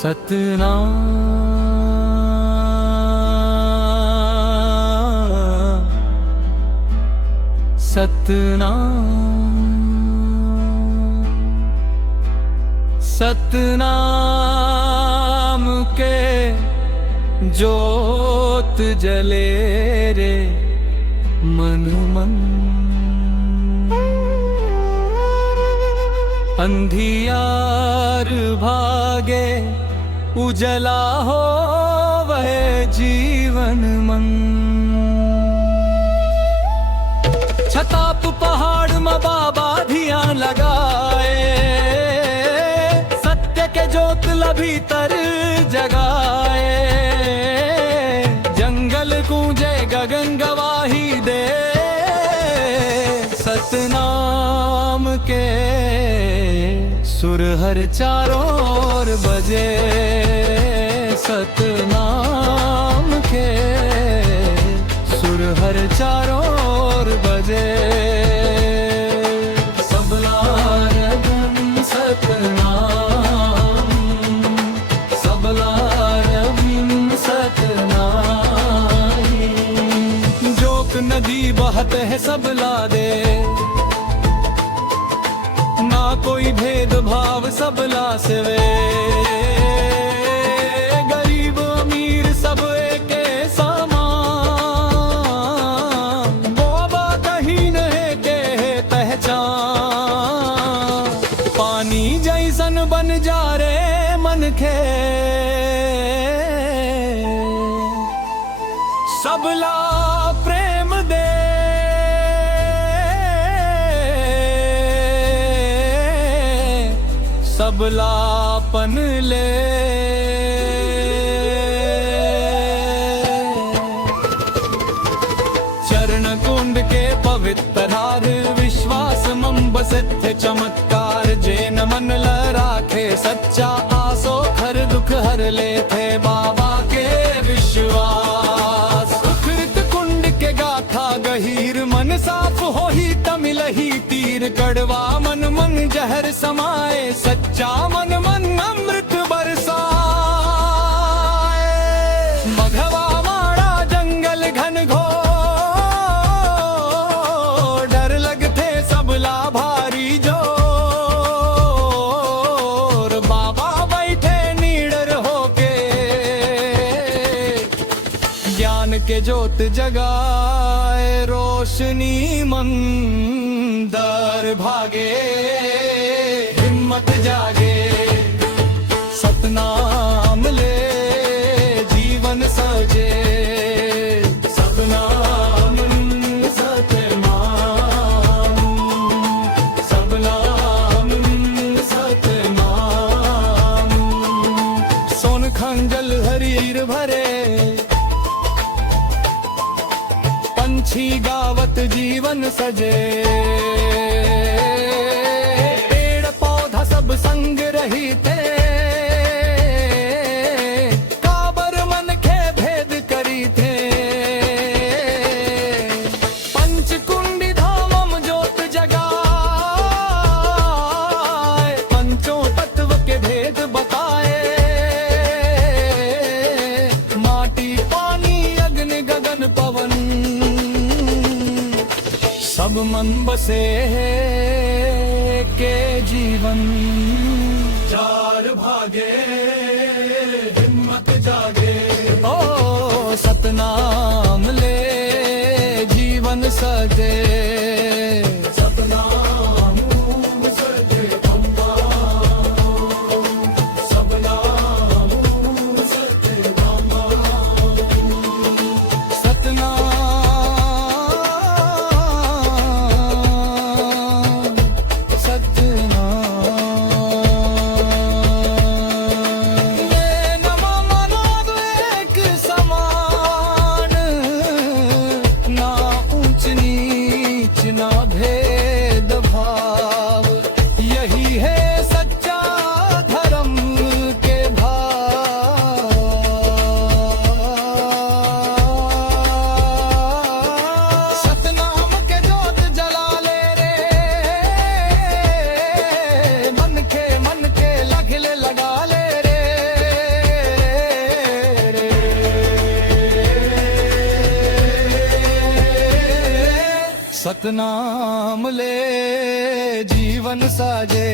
सतनाम सतनाम सतनाम के जोत जले रे मन मन। अंधियार भागे उजला हो वह जीवन मन। छताप पहाड़ में बाबा धियान लगाए, सत्य के ज्योत भीतर जगाए। जंगल गूंजे गगन गवाही दे, सतनाम के सुर हर चारों ओर बजे। सतनाम के सुर हर चारों ओर बजे। सबलारगन सतनाम, सबलारविन सतनाई। जोक नदी बहते है सबला दे, ना कोई भेद भाव सबला सेवे। गरीब अमीर सब एक समान, बाबा कहीं नहीं के पहचान। पानी जैसन बन जा रे मन के, सबला प्रेम दे। सबलापन ले चरण कुंड के पवित्र हार। विश्वास मम बसित चमत्कार, जैन मन लराखे सच्चा। आसो खर दुख हर ले थे बाबा के विश्वास। सुकृत कुंड के गाथा गहीर, मन साफ हो ही तमिल ही तीर। कड़वा मन मन जहर समाए, सच्चा मन मन अमृत बरसाए। मघवा माड़ा जंगल घन घोर, डर लगते सबला भारी जोर। बाबा बैठे नीडर होके, ज्ञान के ज्योत जगाए। रोशनी मंदर भागे, हिम्मत जागे। सतनाम ले जीवन सजे। सतनाम सतनाम, सबनाम सतनाम। सोन खंजल हरीर भरे, पंछी गावत जीवन सजे। पेड़ पौधा सब संग रही थे, काबर मन के भेद करी थे। पंचकुंडी धामम ज्योत जगाए, पंचों तत्व के भेद बताए। माटी पानी अग्नि गगन पवन, सब मन बसे के जीवन। चार भागे हिम्मत जागे, ओ सतनाम ले जीवन सजे। सतनाम सजे बम्बा, सबनाम सजे बम्बा। સતનામ લે જીવન સાજે